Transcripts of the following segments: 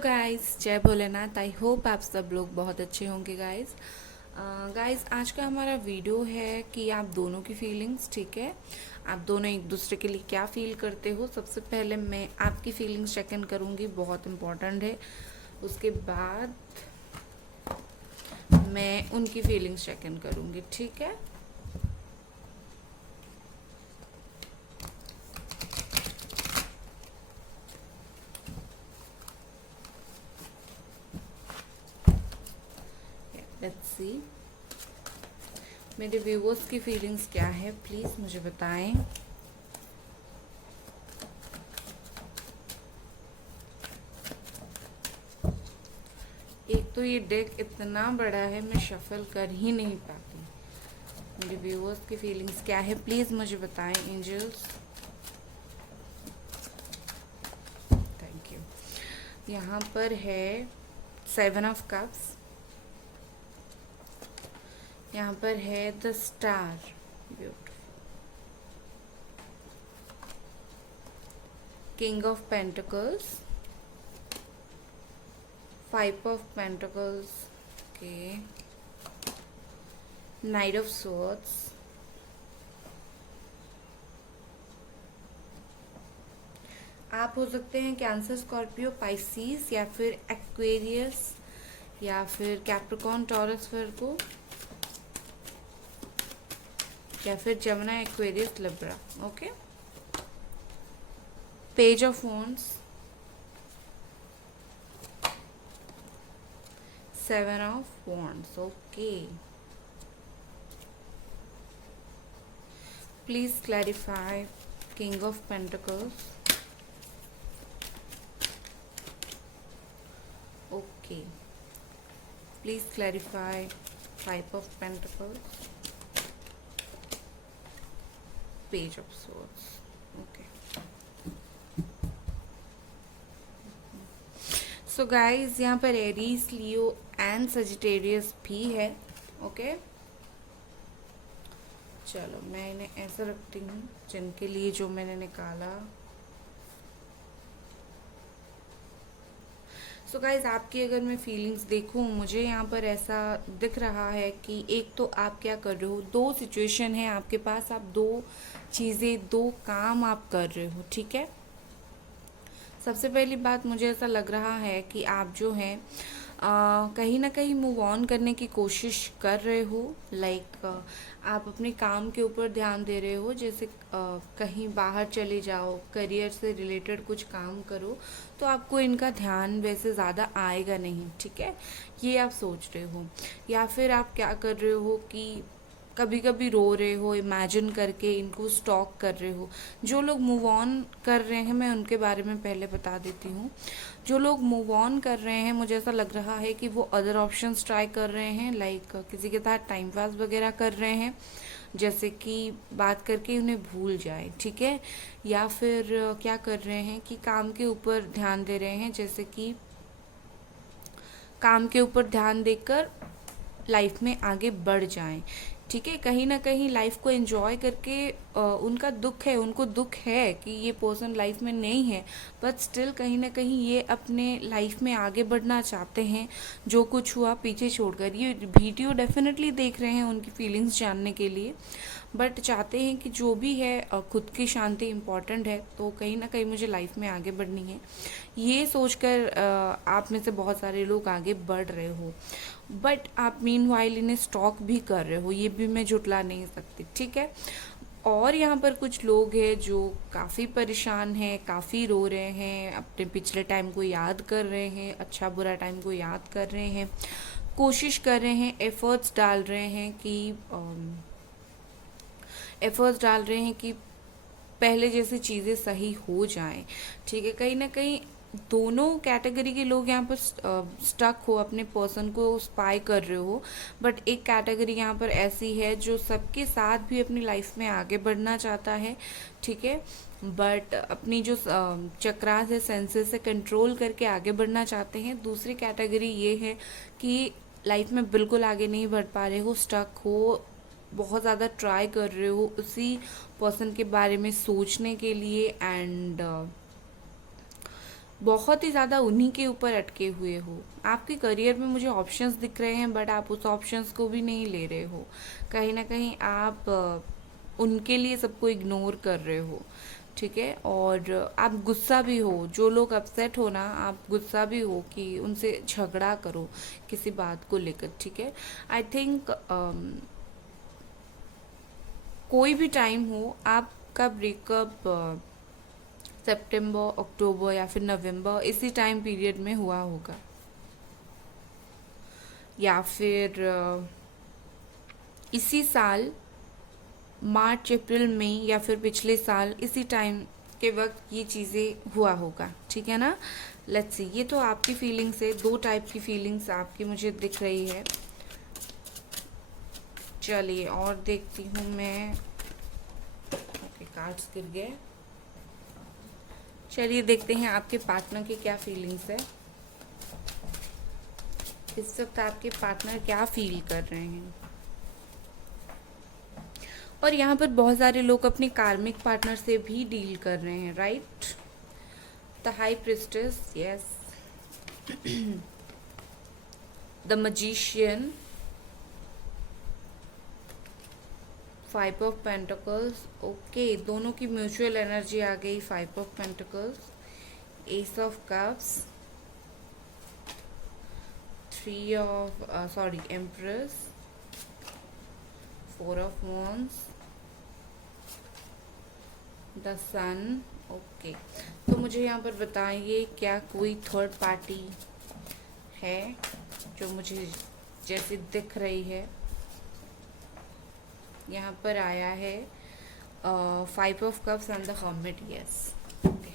Guys, जय Bholenath. I hope आप सब लोग बहुत अच्छे होंगे गाइस। गाइस, आज का हमारा वीडियो है कि आप दोनों की फीलिंग्स, ठीक है, आप दोनों एक दूसरे के लिए क्या फील करते हो। सबसे पहले मैं आपकी फीलिंग्स चेक इन करूँगी, बहुत इम्पोर्टेंट है। उसके बाद मैं उनकी फीलिंग्स चेक इन करूँगी, ठीक है। लेट्स सी मेरे व्यूवर्स की फीलिंग्स क्या है, प्लीज़ मुझे बताएं। एक तो ये डेक इतना बड़ा है, मैं शफल कर ही नहीं पाती। मेरे व्यूअर्स की फीलिंग्स क्या है, प्लीज़ मुझे बताएं एंजल्स। Thank you. यहाँ पर है 7 ऑफ कप्स, यहाँ पर है the star, beautiful, king of pentacles, 5 of pentacles, okay, night of swords, आप हो सकते हैं कैंसर, स्कॉर्पियो, पाइसीस या फिर एक्वेरियस या फिर कैप्रिकॉर्न, टॉरस, वर्गो या फिर Jamuna, Aquarius, Libra. Okay, page of wands, 7 of wands, okay. Please clarify king of pentacles, okay. Please clarify 5 of pentacles, page of swords, okay. So guys, यहाँ पर एरीज, लियो एंड सजिटेरियस भी है, okay. चलो मैं इन्हें ऐसा रखती हूँ जिनके लिए जो मैंने निकाला। सो गाइज, आपकी अगर मैं फीलिंग्स देखूँ, मुझे यहाँ पर ऐसा दिख रहा है कि एक तो आप क्या कर रहे हो, दो सिचुएशन है आपके पास, आप दो चीज़ें, दो काम आप कर रहे हो, ठीक है। सबसे पहली बात, मुझे ऐसा लग रहा है कि आप जो हैं कहीं ना कहीं मूव ऑन करने की कोशिश कर रहे हो। लाइक आप अपने काम के ऊपर ध्यान दे रहे हो, जैसे कहीं बाहर चले जाओ, करियर से रिलेटेड कुछ काम करो, तो आपको इनका ध्यान वैसे ज़्यादा आएगा नहीं, ठीक है, ये आप सोच रहे हो। या फिर आप क्या कर रहे हो कि कभी कभी रो रहे हो, इमेजिन करके इनको स्टॉक कर रहे हो। जो लोग मूव ऑन कर रहे हैं, मैं उनके बारे में पहले बता देती हूँ। जो लोग मूव ऑन कर रहे हैं, मुझे ऐसा लग रहा है कि वो अदर ऑप्शंस ट्राई कर रहे हैं, लाइक किसी के साथ टाइम पास वगैरह कर रहे हैं, जैसे कि बात करके उन्हें भूल जाए, ठीक है। या फिर क्या कर रहे हैं कि काम के ऊपर ध्यान दे रहे हैं, जैसे कि काम के ऊपर ध्यान देकर लाइफ में आगे बढ़ जाएं, ठीक है। कहीं ना कहीं लाइफ को एंजॉय करके उनका दुख है, उनको दुख है कि ये पर्सन लाइफ में नहीं है, बट स्टिल कहीं ना कहीं ये अपने लाइफ में आगे बढ़ना चाहते हैं, जो कुछ हुआ पीछे छोड़कर। ये वीडियो डेफिनेटली देख रहे हैं उनकी फीलिंग्स जानने के लिए, बट चाहते हैं कि जो भी है खुद की शांति इम्पॉर्टेंट है, तो कहीं ना कहीं मुझे लाइफ में आगे बढ़नी है, ये सोचकर आप में से बहुत सारे लोग आगे बढ़ रहे हो। बट आप मीनवाइल इन्हें स्टॉक भी कर रहे हो, ये भी मैं झुटला नहीं सकती, ठीक है। और यहाँ पर कुछ लोग हैं जो काफ़ी परेशान हैं, काफ़ी रो रहे हैं, अपने पिछले टाइम को याद कर रहे हैं, अच्छा बुरा टाइम को याद कर रहे हैं, कोशिश कर रहे हैं, एफर्ट्स डाल रहे हैं कि पहले जैसी चीज़ें सही हो जाएं, ठीक है। कहीं ना कहीं दोनों कैटेगरी के लोग यहाँ पर स्टक हो, अपने पर्सन को स्पाई कर रहे हो। बट एक कैटेगरी यहाँ पर ऐसी है जो सबके साथ भी अपनी लाइफ में आगे बढ़ना चाहता है, ठीक है, बट अपनी जो चक्रास है, सेंसेस से कंट्रोल करके आगे बढ़ना चाहते हैं। दूसरी कैटेगरी ये है कि लाइफ में बिल्कुल आगे नहीं बढ़ पा रहे हो, स्टक हो, बहुत ज़्यादा ट्राई कर रहे हो उसी पर्सन के बारे में सोचने के लिए, एंड बहुत ही ज़्यादा उन्हीं के ऊपर अटके हुए हो। आपके करियर में मुझे ऑप्शंस दिख रहे हैं, बट आप उस ऑप्शंस को भी नहीं ले रहे हो। कहीं ना कहीं आप उनके लिए सबको इग्नोर कर रहे हो, ठीक है। और आप गुस्सा भी हो, जो लोग अपसेट हो ना, आप गुस्सा भी हो कि उनसे झगड़ा करो किसी बात को लेकर, ठीक है। आई थिंक कोई भी टाइम हो, आपका ब्रेकअप सितंबर, अक्टूबर या फिर नवंबर, इसी टाइम पीरियड में हुआ होगा, या फिर इसी साल मार्च अप्रैल मई, या फिर पिछले साल इसी टाइम के वक्त ये चीज़ें हुआ होगा, ठीक है ना। लेट्स सी, ये तो आपकी फीलिंग्स है, दो टाइप की फीलिंग्स आपकी मुझे दिख रही है। चलिए और देखती हूँ मैं। ओके, कार्ड्स गिर गए। चलिए देखते हैं आपके पार्टनर की क्या फीलिंग्स है। इस वक्त आपके पार्टनर क्या फील कर रहे हैं। और यहाँ पर बहुत सारे लोग अपने कार्मिक पार्टनर से भी डील कर रहे हैं, right. The high priestess, yes. The magician, 5 of pentacles, okay, दोनों की म्यूचुअल एनर्जी आ गई। 5 of pentacles, ace of cups, 3 of empress, 4 of wands, the sun, okay. तो मुझे यहाँ पर बताइए, क्या कोई थर्ड पार्टी है जो मुझे जैसे दिख रही है। यहाँ पर आया है 5 of cups and the hermit, yes, okay.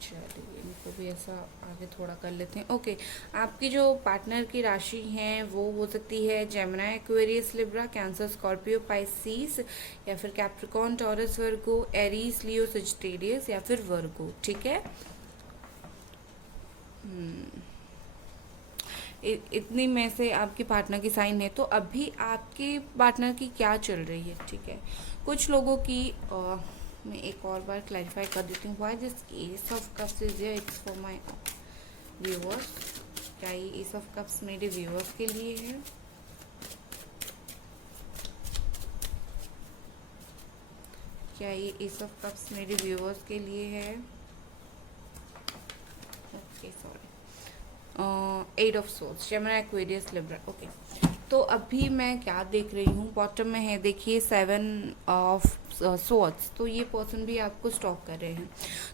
चलिए इनको भी ऐसा आगे थोड़ा कर लेते हैं, ओके। आपकी जो पार्टनर की राशि है वो हो सकती है Gemini, Aquarius, Libra, cancer, Scorpio, Pisces, या फिर कैप्रिकॉर्न, टॉरस, वर्गो, एरीज, लियो, सजिटेरियस, या फिर वर्गो, ठीक है। इतनी में से आपके पार्टनर की साइन है। तो अभी आपके पार्टनर की क्या चल रही है, ठीक है। कुछ लोगों की मैं एक और बार क्लैरिफाई कर देती हूँ। Why this S of cups is here, it's for my viewers. क्या ये एस ऑफ कप्स मेरे व्यूअर्स के लिए है। क्या ये एस ऑफ कप्स मेरे व्यूअर्स के लिए है। Okay, sorry. 8 of source, Gemini, Aquarius, Libra, okay. तो अभी मैं क्या देख रही हूँ, बॉटम में है देखिए 7 ऑफ सोर्स। तो ये पर्सन भी आपको स्टॉक कर रहे हैं।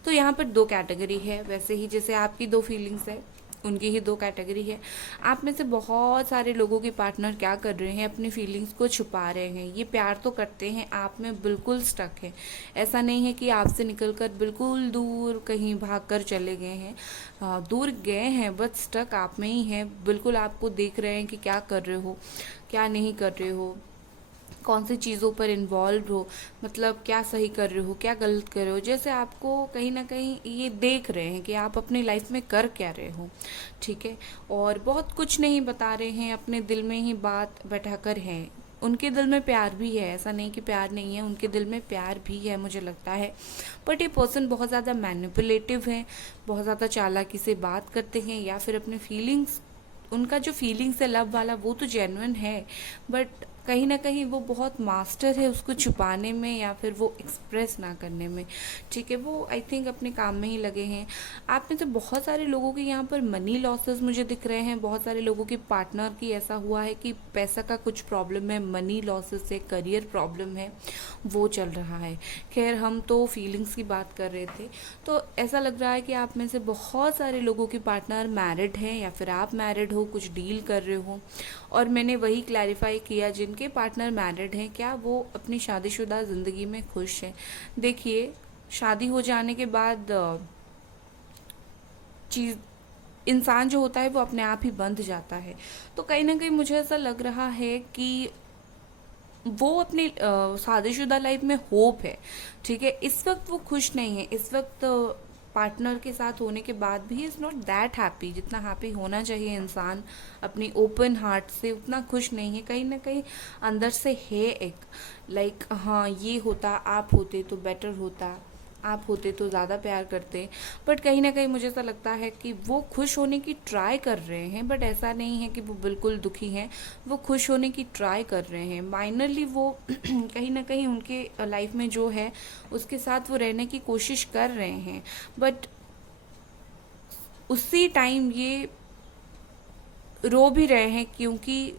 तो यहाँ पर दो कैटेगरी है, वैसे ही जैसे आपकी दो फीलिंग्स है, उनकी ही दो कैटेगरी है। आप में से बहुत सारे लोगों के पार्टनर क्या कर रहे हैं, अपनी फीलिंग्स को छुपा रहे हैं। ये प्यार तो करते हैं, आप में बिल्कुल स्टक है। ऐसा नहीं है कि आपसे निकलकर बिल्कुल दूर कहीं भाग कर चले गए हैं। दूर गए हैं, बट स्टक आप में ही है। बिल्कुल आपको देख रहे हैं कि क्या कर रहे हो, क्या नहीं कर रहे हो, कौन सी चीज़ों पर इन्वॉल्व हो, मतलब क्या सही कर रहे हो, क्या गलत कर रहे हो। जैसे आपको कहीं ना कहीं ये देख रहे हैं कि आप अपनी लाइफ में कर क्या रहे हो, ठीक है। और बहुत कुछ नहीं बता रहे हैं, अपने दिल में ही बात बैठाकर हैं। उनके दिल में प्यार भी है, ऐसा नहीं कि प्यार नहीं है, उनके दिल में प्यार भी है मुझे लगता है। बट ये पर्सन बहुत ज़्यादा मैनिपुलेटिव है, बहुत ज़्यादा चालाकी से बात करते हैं, या फिर अपने फीलिंग्स, उनका जो फीलिंग्स है लव वाला वो तो जेन्युइन है, बट कहीं ना कहीं वो बहुत मास्टर है उसको छुपाने में या फिर वो एक्सप्रेस ना करने में, ठीक है। वो आई थिंक अपने काम में ही लगे हैं। आप में से बहुत सारे लोगों के यहाँ पर मनी लॉसेस मुझे दिख रहे हैं। बहुत सारे लोगों के पार्टनर की ऐसा हुआ है कि पैसा का कुछ प्रॉब्लम है, मनी लॉसेस है, करियर प्रॉब्लम है, वो चल रहा है। खैर, हम तो फीलिंग्स की बात कर रहे थे। तो ऐसा लग रहा है कि आप में से बहुत सारे लोगों के पार्टनर मैरिड हैं, या फिर आप मैरिड हो, कुछ डील कर रहे हो। और मैंने वही क्लैरिफाई किया, जिनके पार्टनर मैरिड हैं, क्या वो अपनी शादीशुदा ज़िंदगी में खुश हैं। देखिए, शादी हो जाने के बाद चीज़, इंसान जो होता है वो अपने आप ही बंध जाता है। तो कहीं ना कहीं मुझे ऐसा लग रहा है कि वो अपनी शादीशुदा लाइफ में होप है, ठीक है। इस वक्त वो खुश नहीं है। इस वक्त पार्टनर के साथ होने के बाद भी इज़ नॉट दैट हैप्पी। जितना हैप्पी होना चाहिए इंसान अपनी ओपन हार्ट से, उतना खुश नहीं है। कहीं ना कहीं अंदर से है एक लाइक हाँ ये होता, आप होते तो बेटर होता, आप होते तो ज़्यादा प्यार करते। बट कहीं ना कहीं मुझे ऐसा लगता है कि वो खुश होने की ट्राई कर रहे हैं, बट ऐसा नहीं है कि वो बिल्कुल दुखी हैं। वो खुश होने की ट्राई कर रहे हैं माइनरली। वो कहीं ना कहीं उनके लाइफ में जो है उसके साथ वो रहने की कोशिश कर रहे हैं, बट उसी टाइम ये रो भी रहे हैं क्योंकि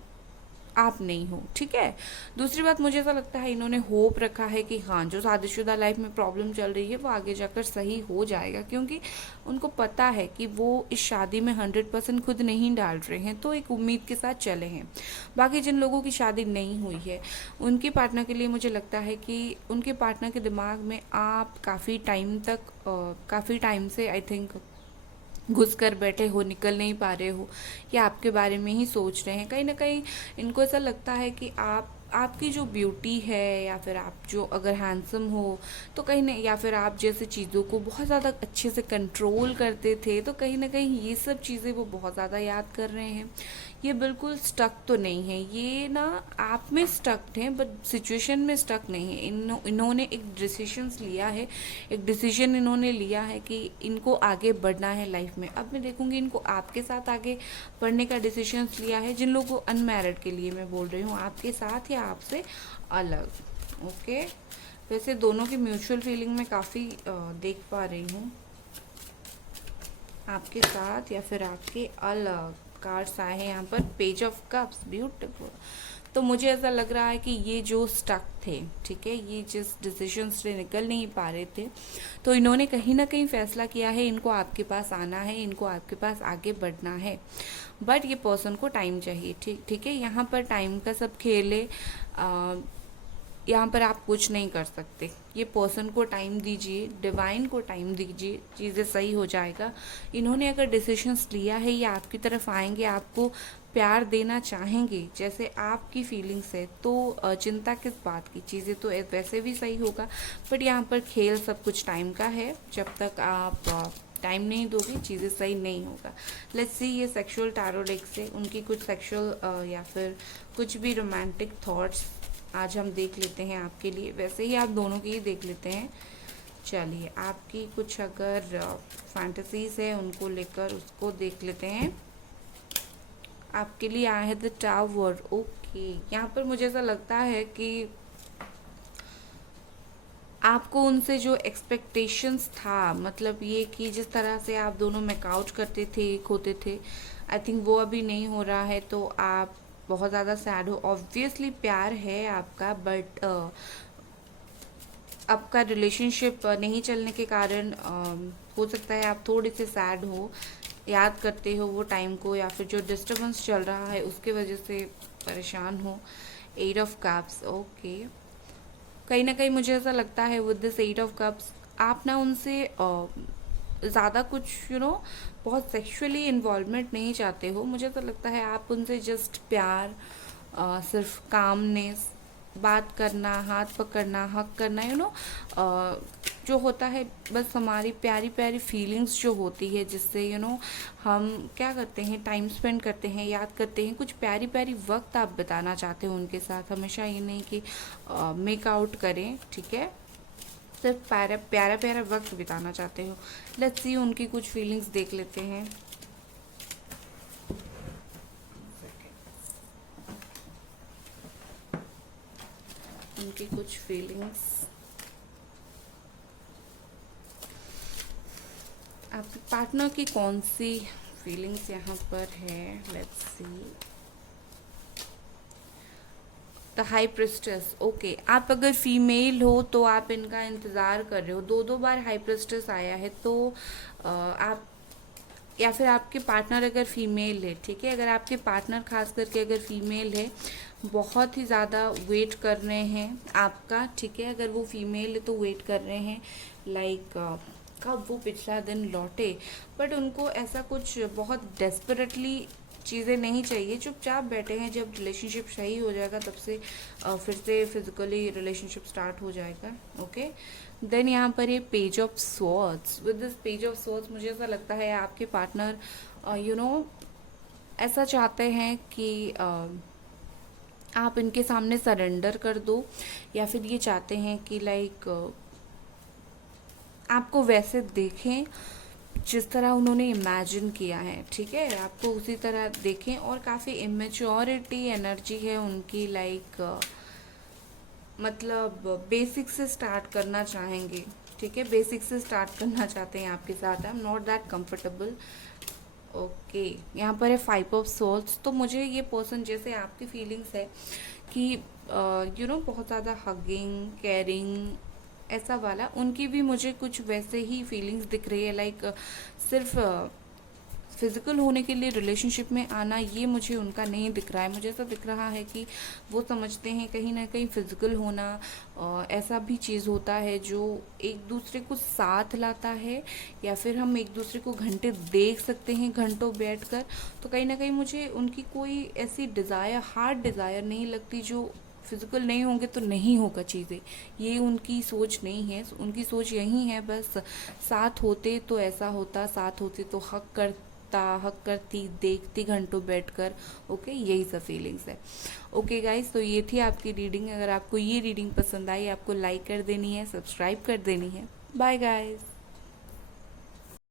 आप नहीं हो। ठीक है, दूसरी बात मुझे ऐसा लगता है इन्होंने होप रखा है कि हाँ जो शादीशुदा लाइफ में प्रॉब्लम चल रही है वो आगे जाकर सही हो जाएगा, क्योंकि उनको पता है कि वो इस शादी में 100% खुद नहीं डाल रहे हैं, तो एक उम्मीद के साथ चले हैं। बाकी जिन लोगों की शादी नहीं हुई है उनके पार्टनर के लिए मुझे लगता है कि उनके पार्टनर के दिमाग में आप काफ़ी टाइम से आई थिंक घुस कर बैठे हो, निकल नहीं पा रहे हो, या आपके बारे में ही सोच रहे हैं। कहीं ना कहीं इनको ऐसा लगता है कि आपकी जो ब्यूटी है, या फिर आप जो अगर हैंडसम हो तो कहीं ना, या फिर आप जैसे चीज़ों को बहुत ज़्यादा अच्छे से कंट्रोल करते थे, तो कहीं ना कहीं ये सब चीज़ें वो बहुत ज़्यादा याद कर रहे हैं। ये बिल्कुल स्टक तो नहीं है, ये ना आप में स्टक हैं बट सिचुएशन में स्टक नहीं है। इन्होंने एक डिसीजन इन्होंने लिया है कि इनको आगे बढ़ना है लाइफ में। अब मैं देखूंगी इनको आपके साथ आगे बढ़ने का डिसीजन लिया है। जिन लोगों को अनमैरिड के लिए मैं बोल रही हूँ, आपके साथ या आपसे अलग। ओके, वैसे दोनों की म्यूचुअल फीलिंग में काफ़ी देख पा रही हूँ, आपके साथ या फिर आपके अलग। कार्ड्स आए हैं यहाँ पर, पेज ऑफ कप्स, ब्यूटीफुल। तो मुझे ऐसा लग रहा है कि ये जो स्टक थे, ठीक है, ये जिस डिसीजन से निकल नहीं पा रहे थे, तो इन्होंने कहीं ना कहीं फैसला किया है इनको आपके पास आना है, इनको आपके पास आगे बढ़ना है। बट ये पर्सन को टाइम चाहिए। ठीक है, यहाँ पर टाइम का सब खेल है। यहाँ पर आप कुछ नहीं कर सकते। ये पर्सन को टाइम दीजिए, डिवाइन को टाइम दीजिए, चीज़ें सही हो जाएगा। इन्होंने अगर डिसीजंस लिया है, ये आपकी तरफ आएंगे, आपको प्यार देना चाहेंगे जैसे आपकी फीलिंग्स है, तो चिंता किस बात की, चीज़ें तो वैसे भी सही होगा। बट यहाँ पर खेल सब कुछ टाइम का है, जब तक आप टाइम नहीं दोगे चीज़ें सही नहीं होगा। लेट्स सी ये सेक्सुअल टैरो डेक से उनकी कुछ सेक्सुअल या फिर कुछ भी रोमांटिक थॉट्स आज हम देख लेते हैं आपके लिए। वैसे ही आप दोनों की ही देख लेते हैं। चलिए, आपकी कुछ अगर फैंटेसीज है उनको लेकर उसको देख लेते हैं। आपके लिए आया है द टावर। ओके, यहाँ पर मुझे ऐसा लगता है कि आपको उनसे जो एक्सपेक्टेशंस था, मतलब ये कि जिस तरह से आप दोनों मेकआउट करते थे, एक होते थे, आई थिंक वो अभी नहीं हो रहा है, तो आप बहुत ज़्यादा सैड हो। ऑब्वियसली प्यार है आपका, बट आपका रिलेशनशिप नहीं चलने के कारण हो सकता है आप थोड़े से सैड हो, याद करते हो वो टाइम को, या फिर जो डिस्टर्बेंस चल रहा है उसके वजह से परेशान हो। 8 ऑफ कप्स। ओके, कहीं ना कहीं मुझे ऐसा लगता है विद दिस 8 ऑफ कप्स आप ना उनसे ज़्यादा कुछ बहुत सेक्सुअली इन्वॉल्वमेंट नहीं चाहते हो। मुझे तो लगता है आप उनसे जस्ट प्यार, सिर्फ कामनेस, बात करना, हाथ पकड़ना, हक करना, जो होता है बस हमारी प्यारी प्यारी फीलिंग्स जो होती है, जिससे हम क्या करते हैं, टाइम स्पेंड करते हैं, याद करते हैं, कुछ प्यारी प्यारी वक्त आप बिताना चाहते हो उनके साथ। हमेशा ये नहीं कि मेक आउट करें, ठीक है, सिर्फ प्यारा प्यारा प्यारा वक्त बिताना चाहते हो। लेट्स सी उनकी कुछ फीलिंग्स देख लेते हैं। उनकी कुछ फीलिंग्स, आपके पार्टनर की कौन सी फीलिंग्स यहाँ पर है। Let's see the high priestess. Okay, आप अगर फीमेल हो तो आप इनका इंतज़ार कर रहे हो। दो बार हाई प्रिस्टेस आया है, तो आप या फिर आपके पार्टनर अगर फीमेल है, ठीक है, अगर आपके पार्टनर खास करके अगर फीमेल है, बहुत ही ज़्यादा वेट कर रहे हैं आपका, ठीक है। अगर वो फीमेल है तो वेट कर रहे हैं लाइक कब वो पिछला दिन लौटे। बट उनको ऐसा कुछ बहुत डेस्परेटली चीज़ें नहीं चाहिए, चुपचाप बैठे हैं। जब रिलेशनशिप सही हो जाएगा तब से फिर से फिजिकली रिलेशनशिप स्टार्ट हो जाएगा। ओके, देन यहाँ पर ये page of swords, with this page of swords मुझे ऐसा लगता है आपके पार्टनर ऐसा चाहते हैं कि आप इनके सामने सरेंडर कर दो, या फिर ये चाहते हैं कि लाइक आपको वैसे देखें जिस तरह उन्होंने इमेजिन किया है, ठीक है, आपको उसी तरह देखें। और काफ़ी इमेच्योरिटी एनर्जी है उनकी, लाइक मतलब बेसिक से स्टार्ट करना चाहेंगे, ठीक है, बेसिक से स्टार्ट करना चाहते हैं आपके साथ। I am not that comfortable. Okay, यहाँ पर है 5 ऑफ सोल्स। तो मुझे ये पर्सन जैसे आपकी फीलिंग्स है कि बहुत ज़्यादा हगिंग, केयरिंग, ऐसा वाला, उनकी भी मुझे कुछ वैसे ही फीलिंग्स दिख रही है। लाइक सिर्फ फिजिकल होने के लिए रिलेशनशिप में आना, ये मुझे उनका नहीं दिख रहा है। मुझे ऐसा दिख रहा है कि वो समझते हैं कहीं ना कहीं फिजिकल होना ऐसा भी चीज़ होता है जो एक दूसरे को साथ लाता है, या फिर हम एक दूसरे को घंटे देख सकते हैं, घंटों बैठकर। तो कहीं ना कहीं मुझे उनकी कोई ऐसी डिज़ायर, हार्ड डिज़ायर नहीं लगती, जो फिजिकल नहीं होंगे तो नहीं होगा चीज़ें, ये उनकी सोच नहीं है। उनकी सोच यही है बस, साथ होते तो ऐसा होता, साथ होते तो हक करती, देखती घंटों बैठकर। ओके, यही सब फीलिंग्स है। ओके गाइस, तो ये थी आपकी रीडिंग। अगर आपको ये रीडिंग पसंद आई, आपको लाइक कर देनी है, सब्सक्राइब कर देनी है। Bye guys.